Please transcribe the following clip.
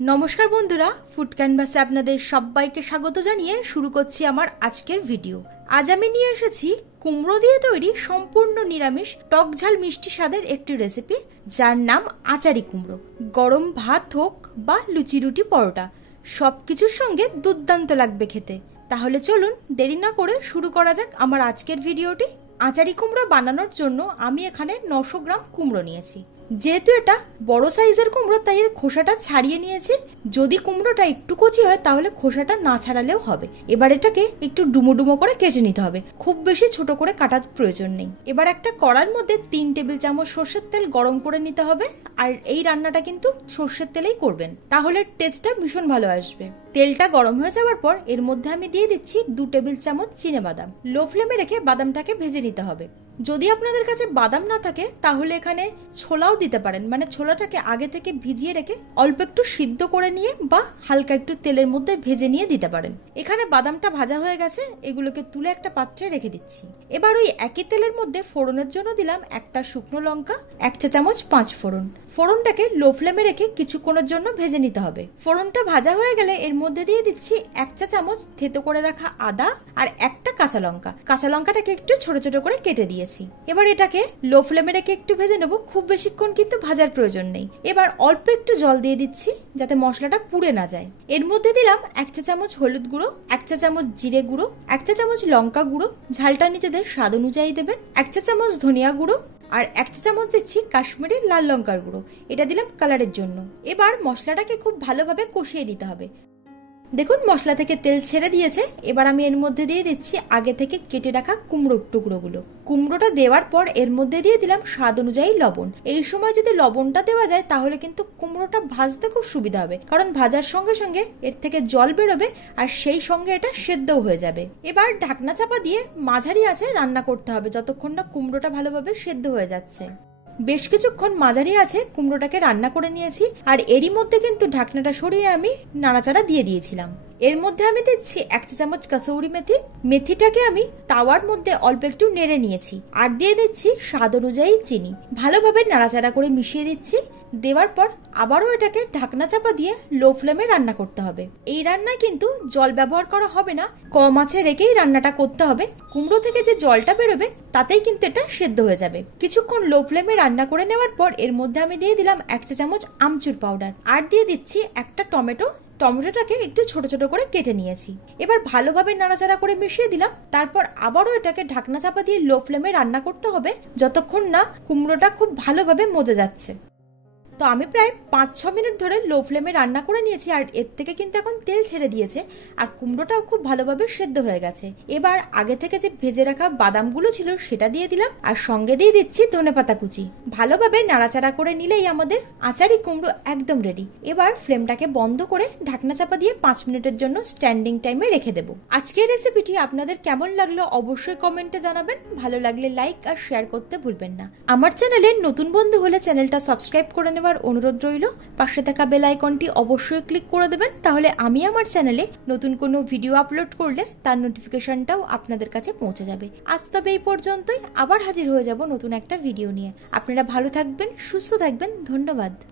নমস্কার বন্ধুরা, ফুড ক্যানভাসে আপনাদের সবাইকে স্বাগত জানিয়ে শুরু করছি আমার আজকের ভিডিও। আজ আমি নিয়ে এসেছি কুমড়ো দিয়ে তৈরি সম্পূর্ণ নিরামিষ টক ঝাল মিষ্টি স্বাদের একটি রেসিপি, যার নাম আচারি কুমড়ো। গরম ভাত হোক বা লুচি রুটি পরোটা, সবকিছুর সঙ্গে দুর্দান্ত লাগবে খেতে। তাহলে চলুন দেরি না করে শুরু করা যাক আমার আজকের ভিডিওটি। আচারি কুমড়ো বানানোর জন্য আমি এখানে 900 গ্রাম কুমড়ো নিয়েছি। যেহেতু এটা বড় সাইজের কুমড়ো, তাই এর খোসাটা ছাড়িয়ে নিয়েছি। যদি কুমড়োটা একটু কচি হয় তাহলে খোসাটা না ছাড়ালেও হবে। এবার এটাকে একটু ডুমো ডুমো করে কেটে নিতে হবে, খুব বেশি ছোট করে কাটার প্রয়োজন নেই। এবার একটা কড়ার মধ্যে 3 টেবিল চামচ সর্ষের তেল গরম করে নিতে হবে। আর এই রান্নাটা কিন্তু সর্ষের তেলেই করবেন, তাহলে টেস্টটা ভীষণ ভালো আসবে। তেলটা গরম হয়ে যাওয়ার পর এর মধ্যে আমি দিয়ে দিচ্ছি 2 টেবিল চামচ চিনেবাদাম। লো ফ্লেমে রেখে বাদামটাকে ভেজে নিতে হবে। যদি আপনাদের কাছে বাদাম না থাকে তাহলে এখানে ছোলাও দিতে পারেন, মানে ছোলাটাকে আগে থেকে ভিজিয়ে রেখে অল্প একটু সিদ্ধ করে নিয়ে বা হালকা একটু তেলের মধ্যে ভেজে নিয়ে দিতে পারেন। এখানে বাদামটা ভাজা হয়ে গেছে, এগুলোকে তুলে একটা পাত্রে রেখে দিচ্ছি। এবার ওই একই তেলের মধ্যে ফোড়নের জন্য দিলাম একটা শুকনো লঙ্কা, 1 চা চামচ 5 ফোড়ন। ফোড়নটাকে লো ফ্লেমে রেখে কিছুক্ষণের জন্য ভেজে নিতে হবে। ফোড়নটা ভাজা হয়ে গেলে এর মধ্যে দিয়ে দিচ্ছি 1 চা চামচ থেতো করে রাখা আদা আর একটা কাঁচা লঙ্কা। কাঁচা লঙ্কাটাকে একটু ছোট ছোট করে কেটে দিয়েছি। এবার এটাকে লো ফ্লেমে রেখে একটু ভেজে নেব, খুব বেশিক্ষণ কিন্তু ভাজার প্রয়োজন নেই। এবার অল্প একটু জল দিয়ে দিচ্ছি যাতে মশলাটা পুড়ে না যায়। এর মধ্যে দিলাম 1 চা চামচ হলুদ গুঁড়ো, 1 চা চামচ জিরে গুঁড়ো, 1 চা চামচ লঙ্কা গুঁড়ো, ঝালটা নিজেদের স্বাদ অনুযায়ী দেবেন, 1 চা চামচ ধনিয়া গুঁড়ো আর 1 চা চামচ দিচ্ছি কাশ্মীরি লাল লঙ্কার গুঁড়ো। এটা দিলাম কালারের জন্য। এবার মশলাটাকে খুব ভালোভাবে কষিয়ে নিতে হবে। দেখুন মশলা থেকে তেল ছেড়ে দিয়েছে। এবার আমি এর মধ্যে দিয়ে দিচ্ছি আগে থেকে কেটে রাখা কুমড়োর টুকরোগুলো। কুমড়োটা দেওয়ার পর এর মধ্যে দিয়ে দিলাম স্বাদ অনুযায়ী লবণ। এই সময় যদি লবণটা দেওয়া যায় তাহলে কিন্তু কুমড়োটা ভাজতে খুব সুবিধা হবে, কারণ ভাজার সঙ্গে সঙ্গে এর থেকে জল বেরোবে আর সেই সঙ্গে এটা সেদ্ধও হয়ে যাবে। এবার ঢাকনা চাপা দিয়ে মাঝারি আঁচে রান্না করতে হবে যতক্ষণ না কুমড়োটা ভালোভাবে সেদ্ধ হয়ে যাচ্ছে। বেশ কিছুক্ষণ মাঝারি আছে কুমড়োটাকে রান্না করে নিয়েছি, আর এরই মধ্যে কিন্তু ঢাকনাটা সরিয়ে আমি নাড়াচাড়া দিয়ে দিয়েছিলাম। এর মধ্যে আমি দিচ্ছি 1 চা চামচ কাসৌরি মেথি। মেথিটাকে আমি তাওয়ার মধ্যে অল্প একটু নেড়ে নিয়েছি। আর দিয়ে দিচ্ছি স্বাদ অনুযায়ী চিনি। ভালোভাবে নাড়াচাড়া করে মিশিয়ে দিচ্ছি। দেওয়ার পর আবারও এটাকে ঢাকনা চাপা দিয়ে লো ফ্লেমে রান্না করতে হবে। এই রান্নায় কিন্তু জল ব্যবহার করা হবে না, কম আঁচে রেখেই রান্নাটা করতে হবে। কুমড়ো থেকে যে জলটা বেরোবে তাতেই কিন্তু এটা সেদ্ধ হয়ে যাবে। কিছুক্ষণ লো ফ্লেমে রান্না করে নেওয়ার পর এর মধ্যে আমি দিয়ে দিলাম 1 চা চামচ আমচুর পাউডার আর দিয়ে দিচ্ছি একটা টমেটো। টমেটোটাকে একটু ছোট ছোট করে কেটে নিয়েছি। এবার ভালোভাবে নাড়াচাড়া করে মিশিয়ে দিলাম। তারপর আবারও এটাকে ঢাকনা চাপা দিয়ে লো ফ্লেমে রান্না করতে হবে যতক্ষণ না কুমড়োটা খুব ভালোভাবে মজে যাচ্ছে। তো আমি প্রায় 5-6 মিনিট ধরে লো ফ্লেমে রান্না করে নিয়েছি, আর এর থেকে কিন্তু এখন তেল ছেড়ে দিয়েছে আর কুমড়োটাও খুব ভালোভাবে সেদ্ধ হয়ে গেছে। এবার আগে থেকে যে ভেজে রাখা বাদামগুলো ছিল সেটা দিয়ে দিলাম, আর সঙ্গে দিয়ে দিচ্ছি ধনেপাতা কুচি। ভালোভাবে নাড়াচাড়া করে নিলেই আমাদের আচারি কুমড়ো একদম রেডি। এবার ফ্লেমটাকে বন্ধ করে ঢাকনা চাপা দিয়ে 5 মিনিটের জন্য স্ট্যান্ডিং টাইমে রেখে দেবো। আজকের রেসিপিটি আপনাদের কেমন লাগলো অবশ্যই কমেন্টে জানাবেন। ভালো লাগলে লাইক আর শেয়ার করতে ভুলবেন না। আমার চ্যানেলে নতুন বন্ধু হলে চ্যানেলটা সাবস্ক্রাইব করে নেবেন, অনুরোধ রইল। পাশে থাকা বেল আইকনটি অবশ্যই ক্লিক করে দেবেন, তাহলে আমি আমার চ্যানেলে নতুন কোনো ভিডিও আপলোড করলে তার নোটিফিকেশনটাও আপনাদের কাছে পৌঁছে যাবে। আজ তবে এই পর্যন্তই, আবার হাজির হয়ে যাব নতুন একটা ভিডিও নিয়ে। আপনারা ভালো থাকবেন, সুস্থ থাকবেন। ধন্যবাদ।